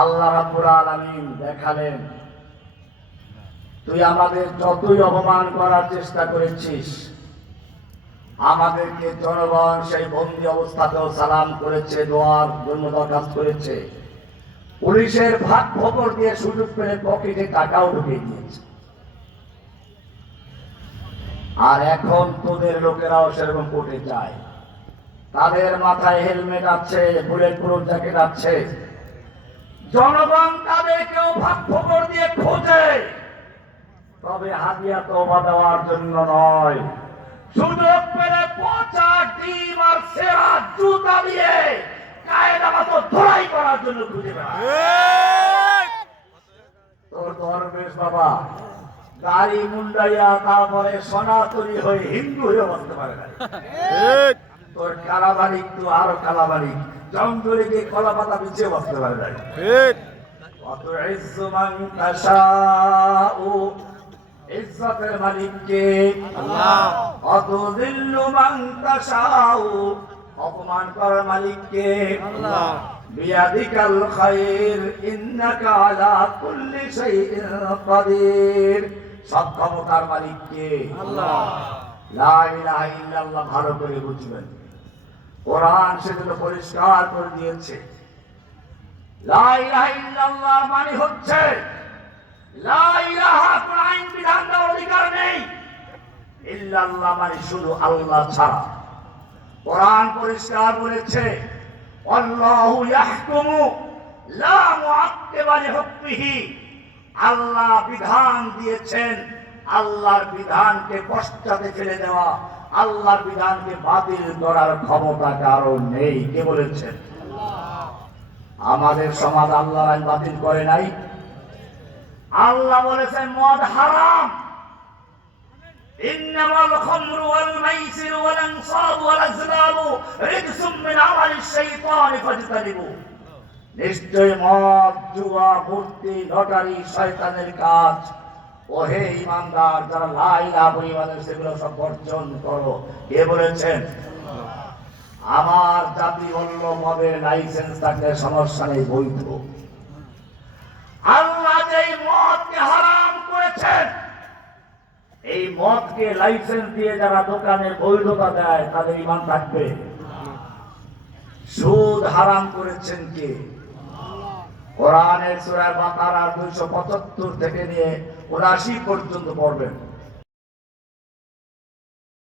আল্লাহ রাব্বুল আলামিন দেখালেন, তুই আমাদের যতই অপমান করার চেষ্টা করেছিস, আমাদেরকে জনগণ সেই বন্দি অবস্থাতেও সালাম করেছে, দোয়ার জন্য দরখাস্ত করেছে। পুলিশের ভাগ খবর দিয়ে সুযোগ পেলে পকেটে টাকাও ঢুকিয়ে দিয়েছে। আর এখন তোদের লোকেরাও সেরকম কোর্টে যায়। তাদের মাথায় হেলমেট আছে বুলেট প্রুফ জ্যাকেট আছে। জনগণ তাদেরকেও ভাগ খবর দিয়ে খোঁজে। তবে হাতিয়া তোবা দেওয়ার জন্য নয়। সুযোগ পেলে পচা ডিম আর সেরা জুতা দিয়ে কায়দা মতো ধরাই করার জন্য খুঁজে তোর দরবেশ বাবা গাড়ি মুন্ডাইয়া তারপরে সনাতনী হয়ে হিন্দু হয়ে বসতে পারে না। তোর কালাবাড়ি তো আরও কালাবাড়ি। জঙ্গলে গিয়ে কলা পাতা বিছিয়ে বসতে পারে না অত ইজ্জু তাশাউ ইজ্জতের মালিককে অত দিল্লু মান তাশাউ অপমান করার মালিককে বিয়াদিকাল খায়র ইন্নাকা আলা কুল্লি শাইইন কাদির। সব ক্ষমতার মালিককে আল্লাহ। লা ইলাহা ইল্লাল্লাহ ভালো করে বুঝবেন। কোরআন সেগুলো পরিষ্কার করে দিয়েছে। মানে হচ্ছে বিধান অধিকার নেই। মানে শুধু আল্লাহ ছাড়া। কোরআন লা আল্লাহ বিধান দিয়েছেন, আল্লাহর বিধানকে পশ্চাতে ফেলে দেওয়া। আল্লাহ বিধানকে বাতিল করার ক্ষমতা কারও নেই। কে বলেছেন আমাদের সমাজ আল্লাহ আইন বাতিল করে নাই। আল্লাহ বলেছেন, মদ হারাম। নিশ্চয় মদ, জুয়া ভর্তি লটারি, শয়তানের কাজ ও হে ইমানদার, যারা লাইলা পরিবারের সেগুলো সব বর্জন করো। কে বলেছেন? আমার জাতি অন্য মদের লাইসেন্স থাকলে সমস্যা নেই, বৈধ। আল্লাহ যে মদকে হারাম করেছেন, এই মদকে লাইসেন্স দিয়ে যারা দোকানের বৈধতা দেয়, তাদের ইমান থাকবে। সুদ হারাম করেছেন কে? কোরআনের সুরায় বাকারা দুইশো পঁচাত্তর থেকে নিয়ে উনাশি পর্যন্ত পড়বেন।